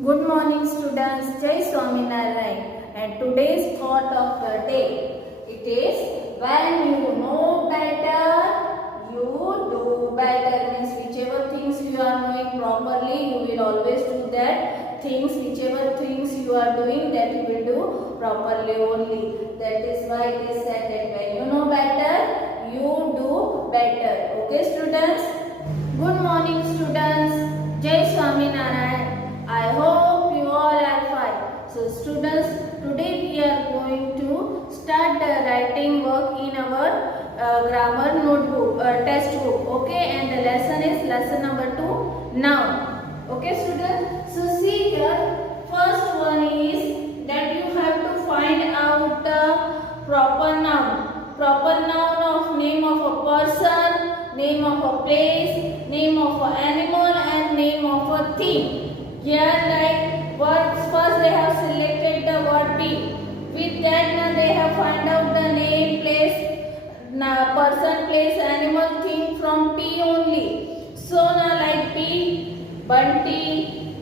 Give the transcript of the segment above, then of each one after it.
Good morning students, Jai Swaminarayan, and today's thought of the day, it is when you know better, you do better. Means whichever things you are knowing properly, you will always do that things, whichever things you are doing that you will do properly only. That is why it is said that when you know better, you do better. Okay students? Good morning students, Jai Swaminarayan. I hope you all are fine. So students, today we are going to start the writing work in our grammar notebook, test book. Okay, and the lesson is lesson number 2, noun. Okay students, so see here, first one is that you have to find out the proper noun. Proper noun of name of a person, name of a place, name of an animal and name of a thing. Here like words, first they have selected the word be. With that now they have find out the name, place, person, place, animal, thing from P only. So now like P, Bunty,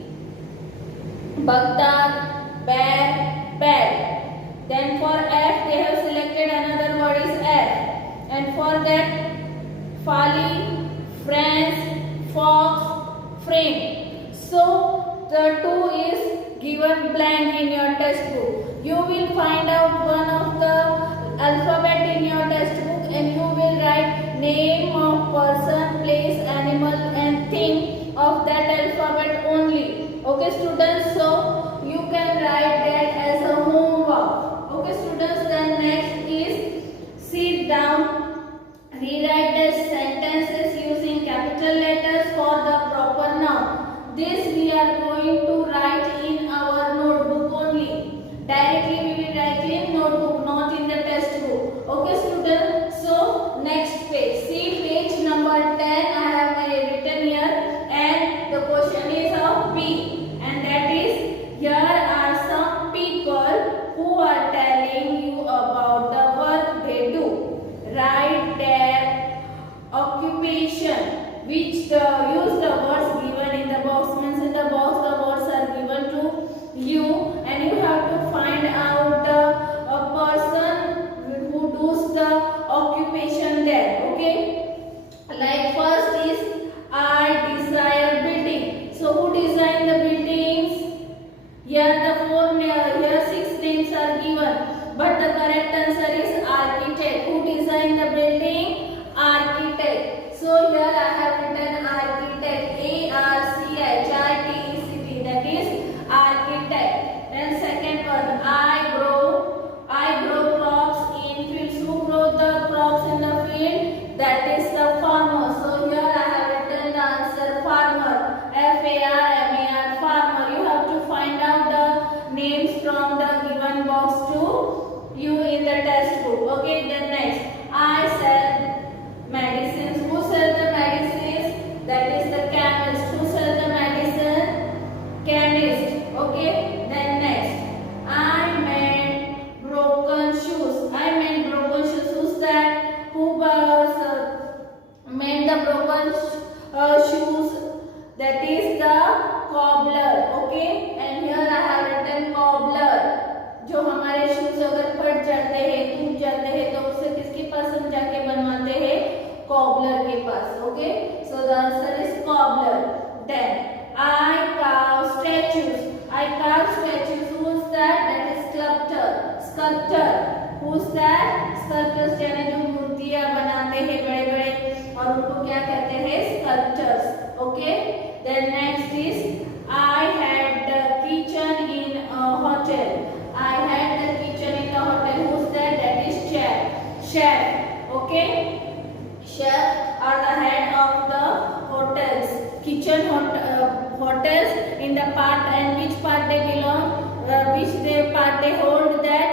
Baghdad, bear, bear. Then for F they have selected another word is F. And for that Fali, friends, fox, frame. So the 2 is given blank in your test book. You will find out one of the alphabet in your test book and you will write name of person, place, animal and thing of that alphabet only. Okay students, so you can write that as a homework. Okay students, then next is sit down, rewrite the sentences using capital letters for the proper noun. This we are going to write in our notebook only. Directly we will write in notebook, not in the test book. Okay students, so next page. See page number 10 I have written here and the question is of B. And that is, here are some people who are telling you about the work they do. Write their occupation. Which use the words given in the box. Means in the box the words are given to you and you have to find out a person who does the occupation there. Okay, like first is I desire building. So who designed the buildings? Here the 6 names are given, but the correct answer is architect. Who designed the building? Architect. So here I have written architect, A-R-C-H-I-T-E-C-T, that is architect. Then second one, I grow crops in fields. Who grow the crops in the field? That is the farmer. So here I have written the answer farmer, F-A-R-M-A-R, farmer. You have to find out the names from the given box to you in the test book. Okay, then next, I sell medicines. Who sell the medicines? That is the chemist. Who sell the medicine? Chemist. Okay. Then next, I made broken shoes. I made broken shoes. Who's that? Who made the broken shoes? That is the cobbler. Okay. And here I have written cobbler. जो हमारे shoes अगर फट जाते हैं, टूट जाते हैं, तो उसे किसके पास हम जाके बनवाते हैं? Cobbler के पास. Okay, so the answer is cobbler. Then I carve statues. I carve statues. Who's that? That is sculptor. Sculptor. Who's that? Sculptors यानी जो मूर्तियाँ बनाते हैं बड़े-बड़े और उनको क्या कहते हैं? Sculptors. Okay. Then next is I had the kitchen in a hotel. I had the kitchen in the hotel. Who's that? That is chef. Chef. Okay. Chef are the head of the hotels. Kitchen hotels in the part, and which part they belong, part they hold that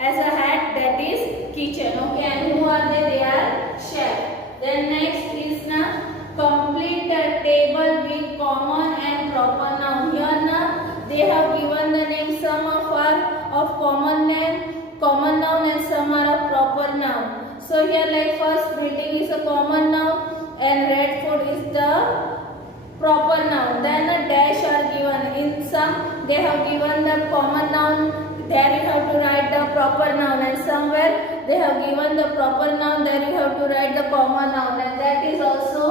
as a head, that is kitchen. Okay, and who are they? They are chef. Then next is now complete a table with common and proper noun. Here now they have given the name, some are of common noun and some are of proper noun. So here like first building is a common noun and red food is the proper noun. Then a dash are given. In some they have given the common noun. There you have to write the proper noun, and somewhere they have given the proper noun. There you have to write the common noun, and that is also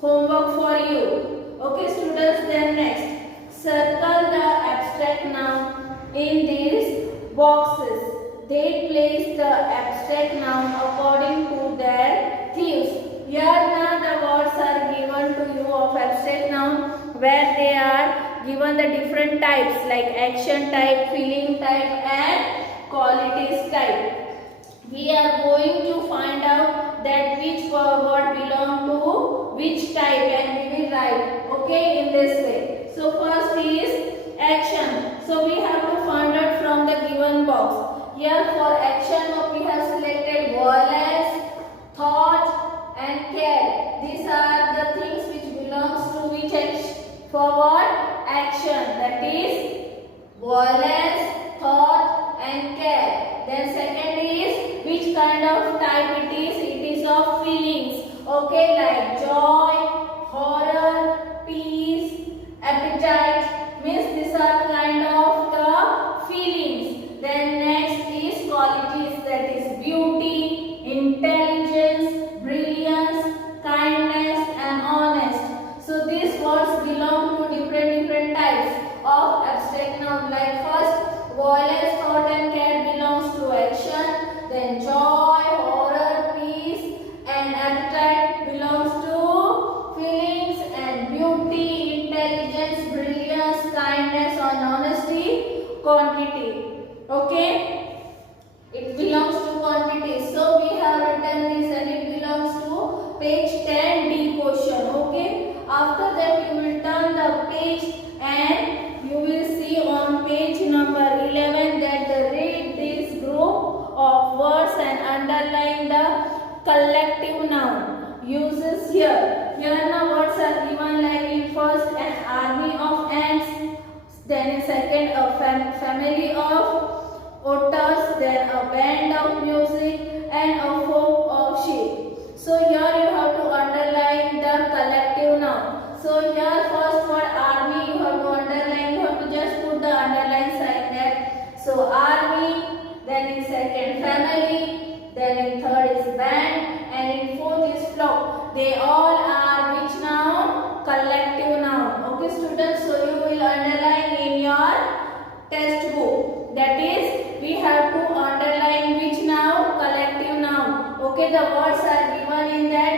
homework for you. Okay, students. Then next, circle the abstract noun in these boxes. They place the abstract noun according to their themes. Here now the words are given to you of abstract noun, where they are given the different types like action type, feeling type, and qualities type. We are going to find out that which word belong to which type, and we will write, okay, in this way. So first is action. So we have to find out from the given box. Here for action we have selected violence, thought, and care. These are the things which belongs to which action. For what? Action. That is violence, thought, and care. Then second is which kind of type it is. It is of feelings. Okay, like joy, horror, peace, appetite. Means these are kind of the feelings. Then next is qualities. That is beauty, intelligence, brilliance, kindness, and honest. So these words belong to different types of abstract noun. Like first, violence, thought, and care belongs to action. Then joy, horror, peace, and appetite belongs to feelings, and beauty, intelligence, brilliance, kindness, and honesty, quantity. Okay, it belongs to quantity. So we have written this, and it belongs to page 10D question. Okay, after that you will turn the page, and you will see on page number 11 that the read this group of words and underline the collective noun uses here. Here the words are given like in first an army of ants, then in second a family of otters, then a band of music, and a flock of sheep. So here you have to underline the collective noun. So here first for army you have to underline, you have to just put the underline sign there. So army, then in second family, then in third is band, and in fourth is flock. They all are which noun? Collective noun. Okay students, so you will underline in your textbook. That is, we have to underline which noun? Collective noun. Okay, the words are given in that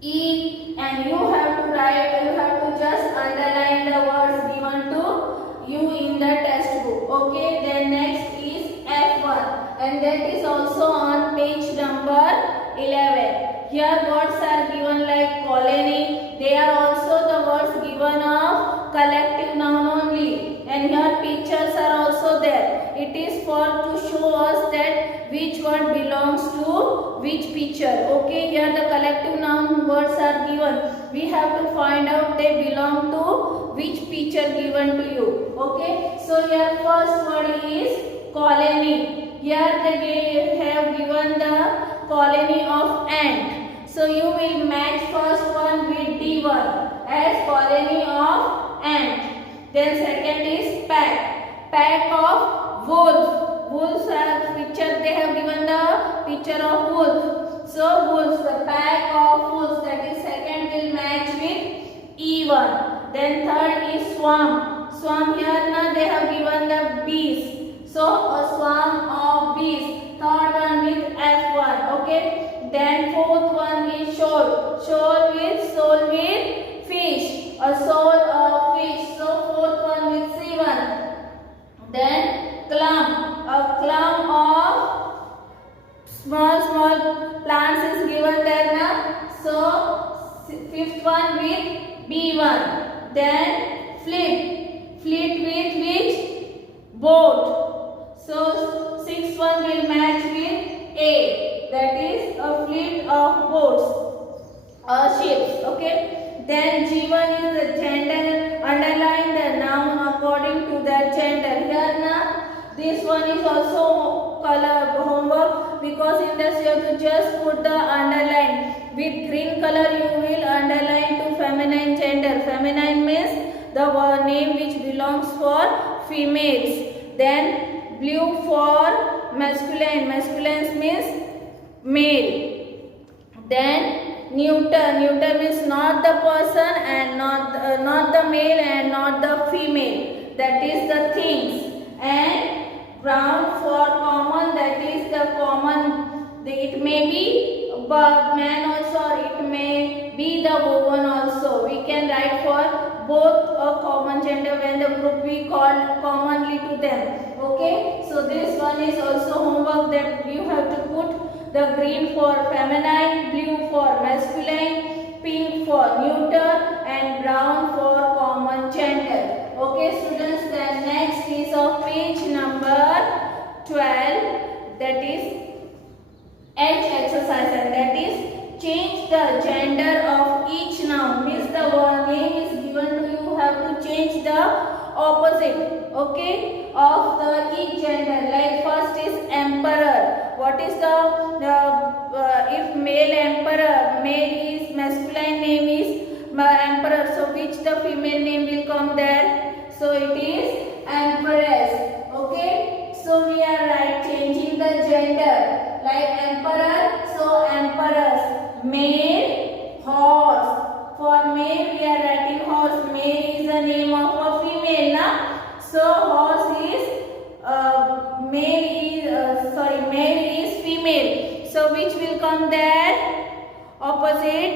E, and you have to write, you have to just underline the words given to you in the textbook. Okay, then next is F1, and that is also on page number 11. Here words are given like colony. They are also the words given of collective noun only, and here pictures are also there. It is for to show us that which word belongs to which picture. Okay, here the collective noun words are given. We have to find out they belong to which picture given to you. Okay, so here first word is colony. Here they have given the colony of ant. So you will match first one with D1 as colony of ant. Then second is pack. Pack of wolf. Wolves are picture, they have given the picture of wolf. So wolves, the pack of wolves, that is second will match with E1. Then third is swarm. Swarm, here now they have given the bees. So a swarm of bees. Third one with F1. Okay. Then fourth one is shoal. Shoal with fish. A shoal of fish. So fourth one with C1. Then clump. A clump of small plants is given there now. So fifth one with B1. Then fleet. Fleet with which? Boat. So sixth one will match with A. That is a fleet of boats or ships. Okay. Then G1 is the gender. Underline the noun according to their gender. Here now this one is also color homework, because in this you have to just put the underline with green color. You will underline to feminine gender. feminine means the name which belongs for females. Then blue for masculine, masculine means male. Then neuter, neuter means not the person and not the male and not the female, that is the things. And brown for common, that is the common, it may be man also or it may be the woman also. We can write for both a common gender when the group we call commonly to them. Okay, so this one is also homework that you have to put the green for feminine, blue for masculine, pink for neuter and brown for common gender. Okay students, then next is of page number 12, that is H exercise, and that is change the gender of each noun. Means the name is given to you, have to change the opposite, okay, of the each gender. Like first is emperor. What is the if male emperor, male is masculine name is emperor, so which the female name will come there? So it is empress. Okay, so we are changing the gender. Like emperor, so empress. Male, horse. For male we are writing horse. Male is the name of a female, na? So horse is male is female. So which will come there? Opposite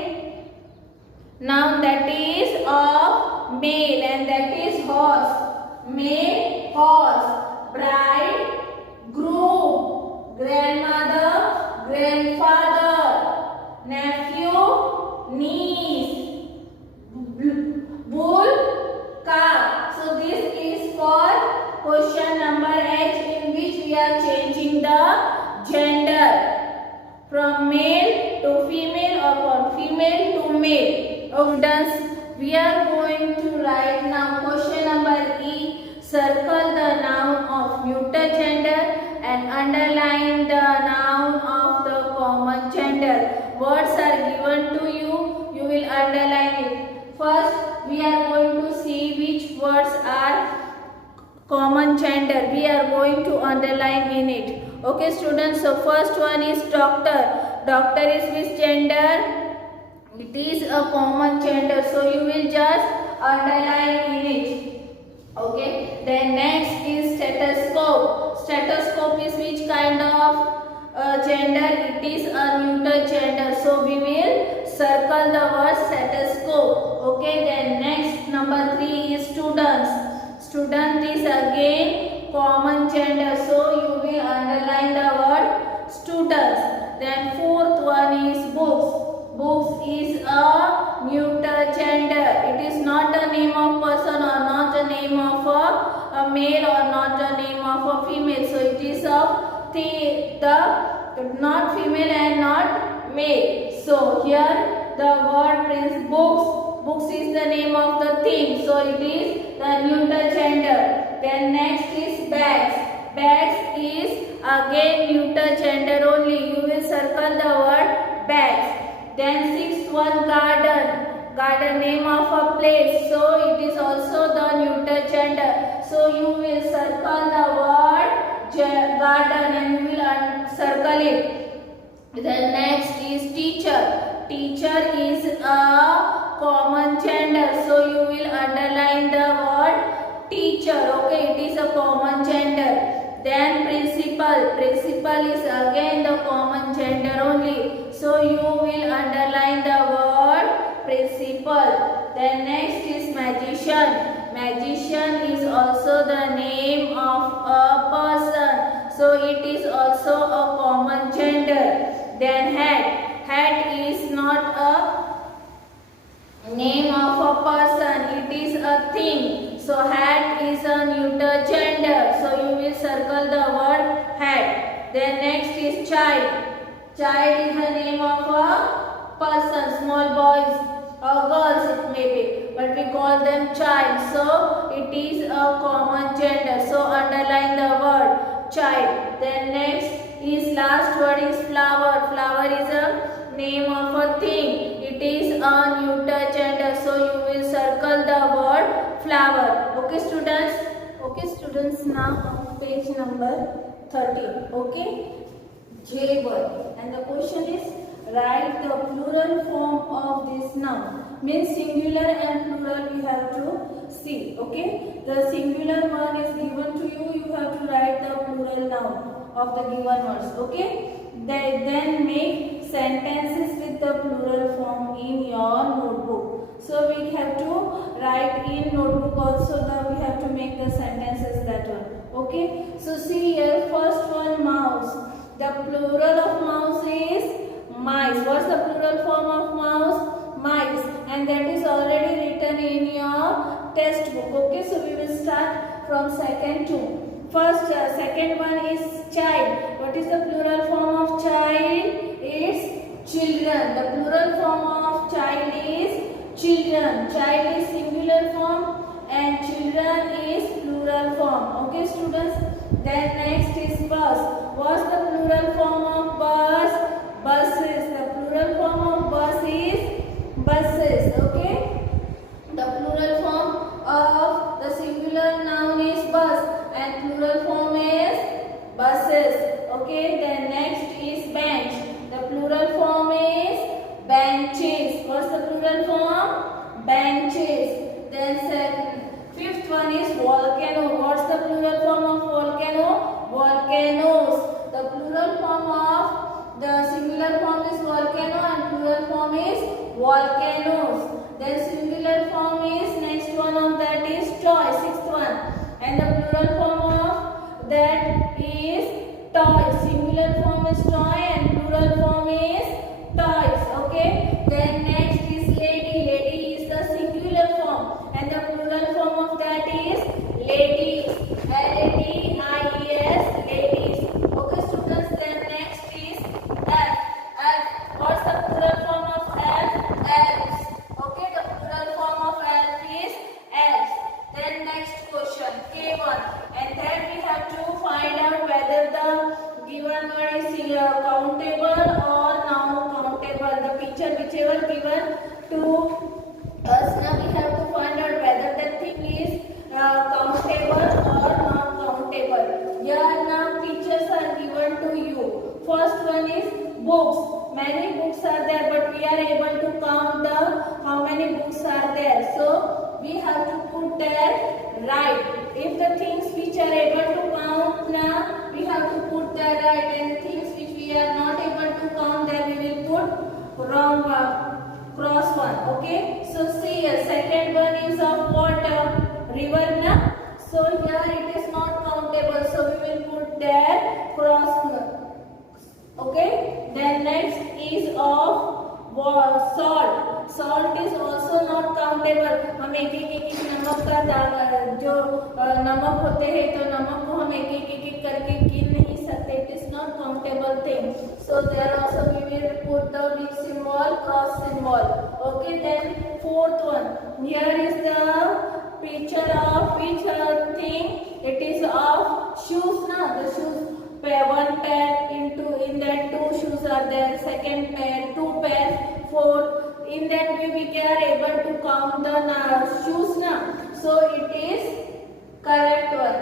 noun, that is of male, and that is horse. Male, horse. Bride, groom. Grandmother, grandfather. Nephew, niece. Bull, calf. So this is for question number H, in which we are changing the gender from male to female or from female to male. Students, we are going to write now question number E. Circle the noun of neuter gender and underline the noun of the common gender. Words are given to you, you will underline it. First, we are going to see which words are common gender. We are going to underline in it. Okay students, so first one is doctor. Doctor is which gender? It is a common gender, so you will just underline in it. Okay, then next is stethoscope. Stethoscope is which kind of gender? It is a neuter gender, so we will circle the word stethoscope. Okay, then next number 3 is students. Student is again common gender, so you will underline the word students. Then fourth one is books. Books is a neuter gender. It is not a name of person or not a name of a male or not a name of a female. So it is of the not female and not male. So here the word is books. Books is the name of the thing. So it is the neuter gender. Then next is bags. Bags is again neuter gender only. You will circle the word bags. Then sixth one, garden. Garden, name of a place. So it is also the neuter gender. So you will circle the word garden and you will circle it. The next is teacher. Teacher is a common gender. So you will underline the word teacher. Okay, it is a common gender. Then principal. Principal is again the common gender only. So you will underline the word principal. Then next is magician. Magician is also the name of a person. So it is also a common gender. Then hat. Hat is not a name of a person. It is a thing. So hat is a neuter gender. So you will circle the word hat. Then next is child. Child is the name of a person. Small boys or girls it may be, but we call them child. So it is a common gender. So underline the word child. Then next is last word is flower. Flower is a name of a thing. It is a neuter gender. So you will circle the flower. Okay students. Okay students, now on page number 13. Okay, J1, and the question is write the plural form of this noun. Means singular and plural we have to see. Okay, the singular one is given to you. You have to write the plural noun of the given words. Okay, then make sentences with the plural form in your notebook. So we have to write in notebook also. We have to make the sentences that one. Okay, so see here, first one, mouse. The plural of mouse is mice. What's the plural form of mouse? Mice, and that is already written in your textbook. Okay, so we will start from second to first. Second one is child. What is the plural form of child? It's children. The plural form of child is children. Child is singular form and children is plural form. Okay students. Then next is bus. What's the plural form of bus? Buses. The plural form of bus is buses. Okay, the plural form of the singular noun is bus and plural form is buses. Okay, then next is bench. The plural form is benches. What's the plural form? Benches. Then fifth one is volcano. What's the plural form of volcano? Volcanoes. The plural form of the singular form is volcano and plural form is volcanoes. Then singular form is next one of that is toy. Sixth one, and the plural form of that is toy. Singular form is toy and plural form is toys. Okay. Then next is lady. Lady is the singular form and the plural form of that is ladies. Ladies. Ladies. Okay students. Then next is F. F. What's the plural form of F? Elves. Okay, the plural form of elf is elves. Then next question, K1, and then we have to find out whether the given word is countable or non-countable. The picture whichever given to us, now we have to find out whether that thing is countable or not countable. Here now pictures are given to you. First one is books. Many books are there, but we are able to count how many books are there. So we have to put there right. If the things which are able to count now, we have to put there right, and the things which we are not able to count, then we will put wrong cross one. Okay. So see here, second one is of water, river na. So here it is not countable. So we will put there cross one. Okay. Then next is of salt. Salt is also not countable. हम एक नमक का जो नमक होते हैं तो नमक को हम एक करके गिन नहीं सकते. It is not countable thing. So there also we will put the big symbol, cross symbol. Okay. Then fourth one. Here is the picture of which thing? It is of shoes. Na the shoes. One pair in that two shoes are there. Second pair, two pairs, four. In that way we are able to count the shoes now. So it is correct one.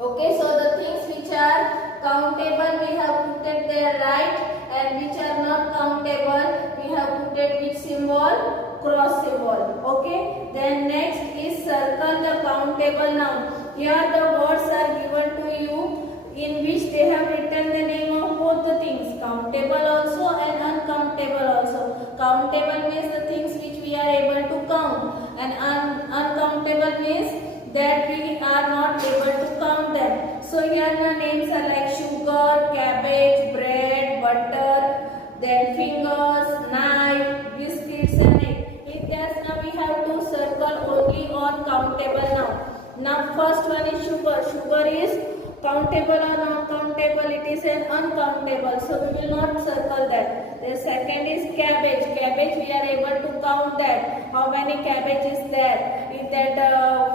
Okay. So the things which are countable we have put it there right, and which are not countable we have put it with symbol, cross symbol. Okay. Then next is circle the countable noun. Here the words are given to you, in which they have written the name of both the things, countable also and uncountable also. Countable means the things which we are able to count, and uncountable means that we are not able to count them. So here the names are like sugar, cabbage, bread, butter, then fingers, knife, biscuits and egg. In that now we have to circle only on countable now. Now first one is sugar. Sugar is countable or non countable? It is an uncountable, so we will not circle that. The second is cabbage. Cabbage we are able to count that. How many cabbage is there in that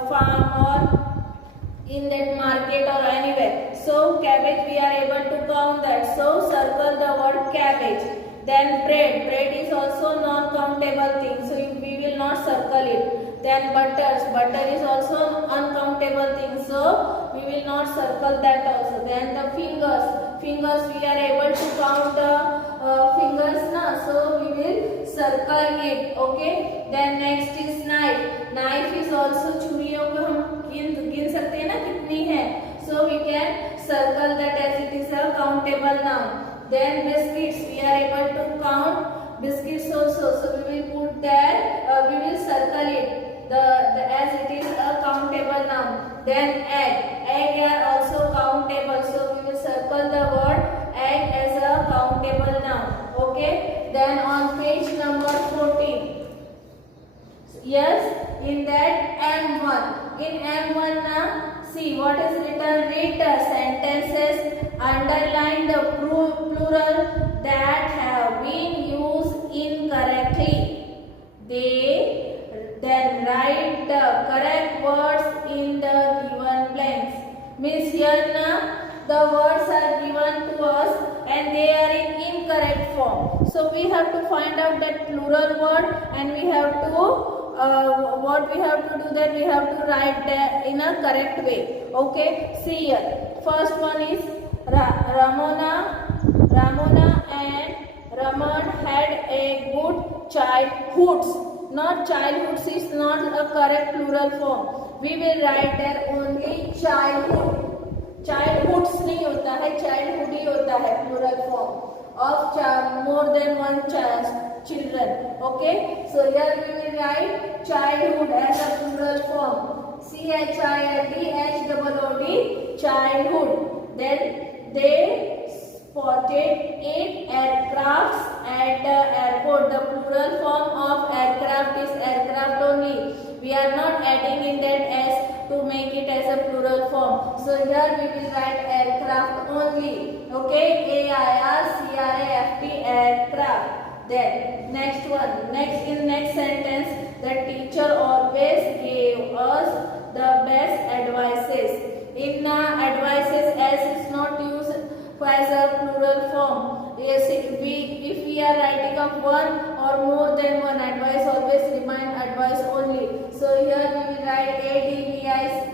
farm or in that market or anywhere. So cabbage we are able to count that. So circle the word cabbage. Then bread. Bread is also non-countable thing. So we will will not circle it. Then butter is also an uncountable thing, so we will not circle that also. Then the fingers we are able to count the fingers na, so we will circle it. Okay. Then next is knife is also, छुरियों को हम गिन सकते हैं ना कितनी है, so we can circle that as it is a countable noun. Then biscuits, we are able to count biscuits also, so we will put that, we will circle it as it is a countable noun. Then egg are also countable, so we will circle the word egg as a countable noun. Okay. Then on page number 14, yes, in that M1, in M1 na, see what is written. Read the sentences, underline the plural that have been used incorrectly. Then write the correct words in the given blanks. Means here na, the words are given to us and they are in incorrect form. So we have to find out that plural word and we have to what we have to do, that we have to write that in a correct way. Okay. See here. First one is Ramona and Raman had a good childhood. Not childhoods is not a correct plural form. We will write there only childhood. Childhoods नहीं होता है, childhood ही होता है plural form of more than one children. Okay. So here we will write childhood as a plural form. CHILDHOOD, childhood. Then they spotted 8 aircrafts at the airport. The plural form of aircraft is aircraft only. We are not adding in that s to make it as a plural form. So here we will write aircraft only. Okay. AIRCRAFT, aircraft. Then next one. Next sentence, the teacher always gave us the best advices. In advices, as is not used as a plural form. Yes, if we are writing up one or more than one advice, always remind advice only. So here we will write ADVICE.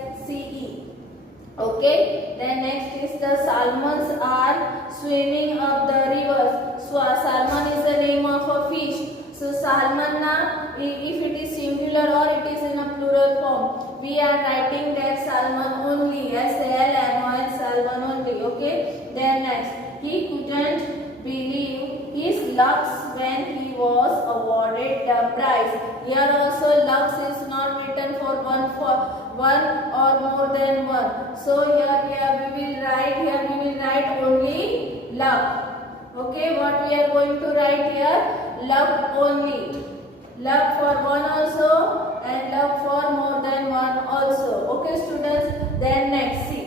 Okay. Then next is the salmons are swimming up the rivers. So salmon is the name of a fish. So salmon na, if it is singular or it is in a plural form, we are writing that salmon only, SALMON, salmon only. Okay. Then next, he couldn't believe his luck when he was awarded the prize. Here also luck is not written for one or more than one. So here we will write only luck. Okay, what we are going to write here? Luck only. Luck for one also and luck for more than one also. Okay students, then next see.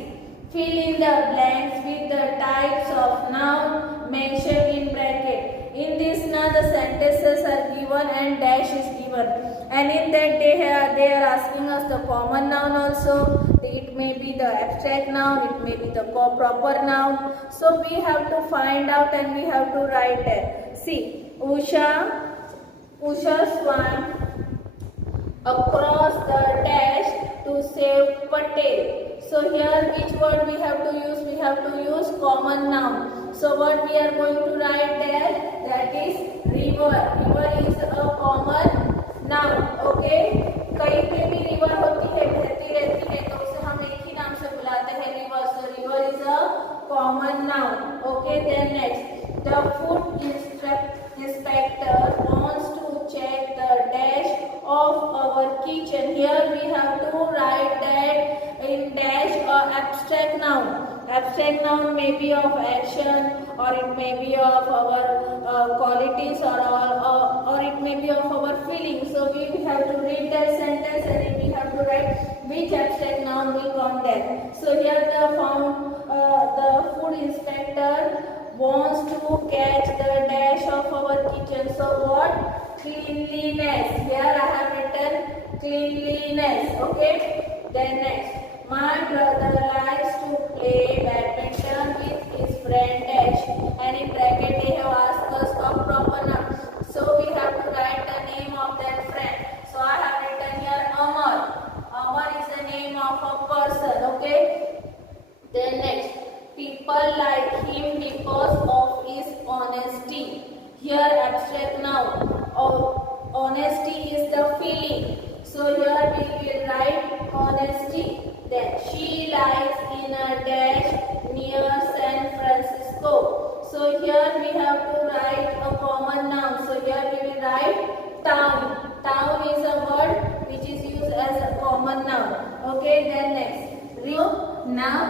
Fill in the blanks with the types of noun mentioned in bracket. In this now the sentences are given and dash is given. And in that they are asking us the common noun also. It may be the abstract noun, it may be the proper noun. So we have to find out and we have to write there. See, Usha swam across the dash to save Patel. So here which word we have to use? We have to use common noun. So what we are going to write there? That is river. River is a common noun. Okay. कहीं पे भी river होती है, बहती रहती है, तो उसे हम एक ही नाम से बुलाते हैं river. So river is a common noun. Okay. Then next, the food inspector wants to check the dash of our kitchen. Here we have to write that in dash or abstract noun. Abstract noun may be of action or it may be of our qualities or it may be of our feelings. So we have to read that sentence and we have to write which abstract noun will come there. So here the food inspector wants to catch the dash of our kitchen. So what? Cleanliness. Here I have written cleanliness. Okay. Then next. My brother likes to play badminton with his friend dash. And in bracket they have asked us a proper noun. So we have to write the name of that friend. honesty is the feeling. So here we will write honesty. Then she lies in a dash near San Francisco. So here we have to write a common noun. So here we will write town. Town is a word which is used as a common noun. Okay, then next. Now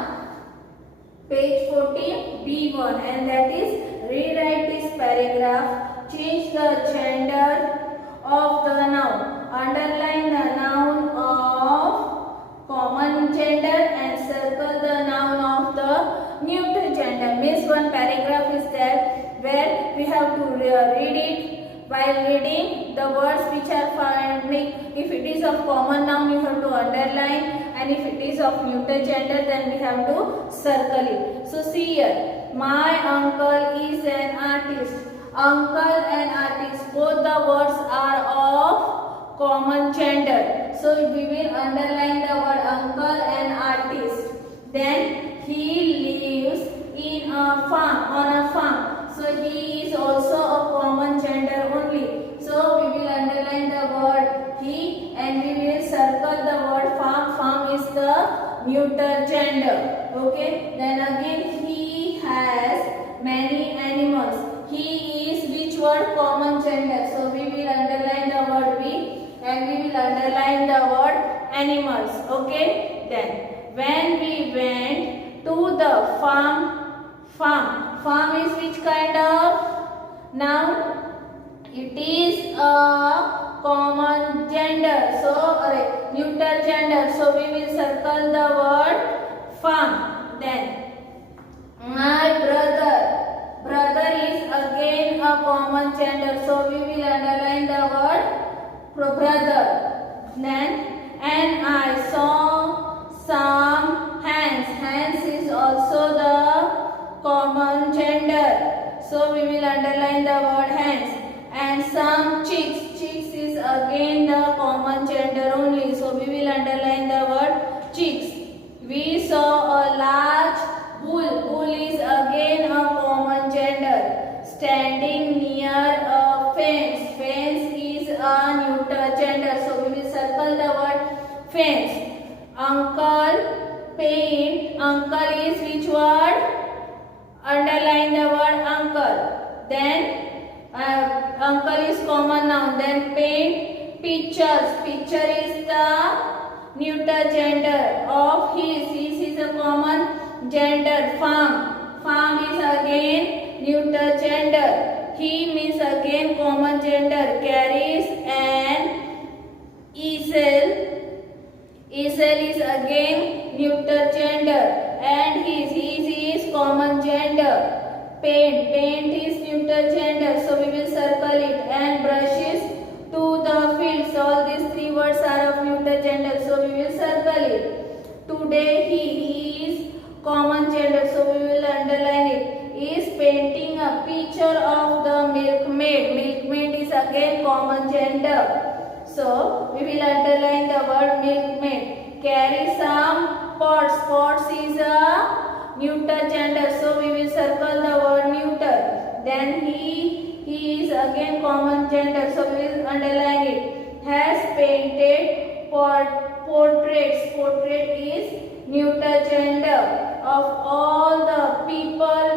page 14 B1, and that is rewrite this paragraph. Change the gender of the noun. Underline the noun of common gender and circle the noun of the neuter gender. Means one paragraph is there where we have to read it. While reading, the words which are finding, if it is of common noun, you have to underline, and if it is of neuter gender, then we have to circle it. So see here, my uncle is an artist. Uncle and artist, both the words are of common gender. So we will underline the word uncle and artist. Then he lives in a farm, on a farm. So he is also a common gender only. So we will underline the word he and we will circle the word farm. Farm is the neuter gender. Okay. Then again, he has many animals. He is which word? Common gender. So we will underline the word we and we will underline the word animals. Okay. Then when we went to the farm. Farm is which kind of noun? It is a common gender. So neuter gender. So we will circle the word farm. Then my brother is again a common gender. So we will underline the word brother. Then and I saw some hands. Hands is also the common gender. So we will underline the word hands. And some chicks. Chicks is again the common gender only. So we will underline the word chicks. We saw a large bull. Bull is again a common gender. Standing near a fence. Fence is a neuter gender. So we will circle the word fence. Uncle paint. Uncle is which word? Underline the word uncle. Then uncle is common noun. Then paint pictures. Picture is the neuter gender of his. His is a common gender. Farm is again neuter gender. He means again common gender. Carries an easel. Easel is again neuter gender. And his is common gender. Paint is neuter gender. So we will circle it. And brushes to the fields. All these three words are of neuter gender. So we will circle it. Today he is common gender. So we will underline it. Is painting a picture of the milkmaid. Milkmaid is again common gender. So we will underline the word milkmaid. Carry some pots. Pots is a neuter gender. So we will circle the word neuter. Then he is again common gender. So we will underline it. Has painted portraits. Portrait is neuter gender. Of all the people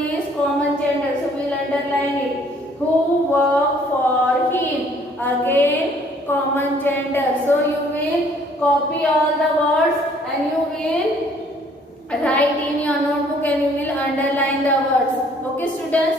is common gender. So we will underline it. Who work for him. Again common gender. So you will copy all the words and you will write in your notebook and you will underline the words. Okay students.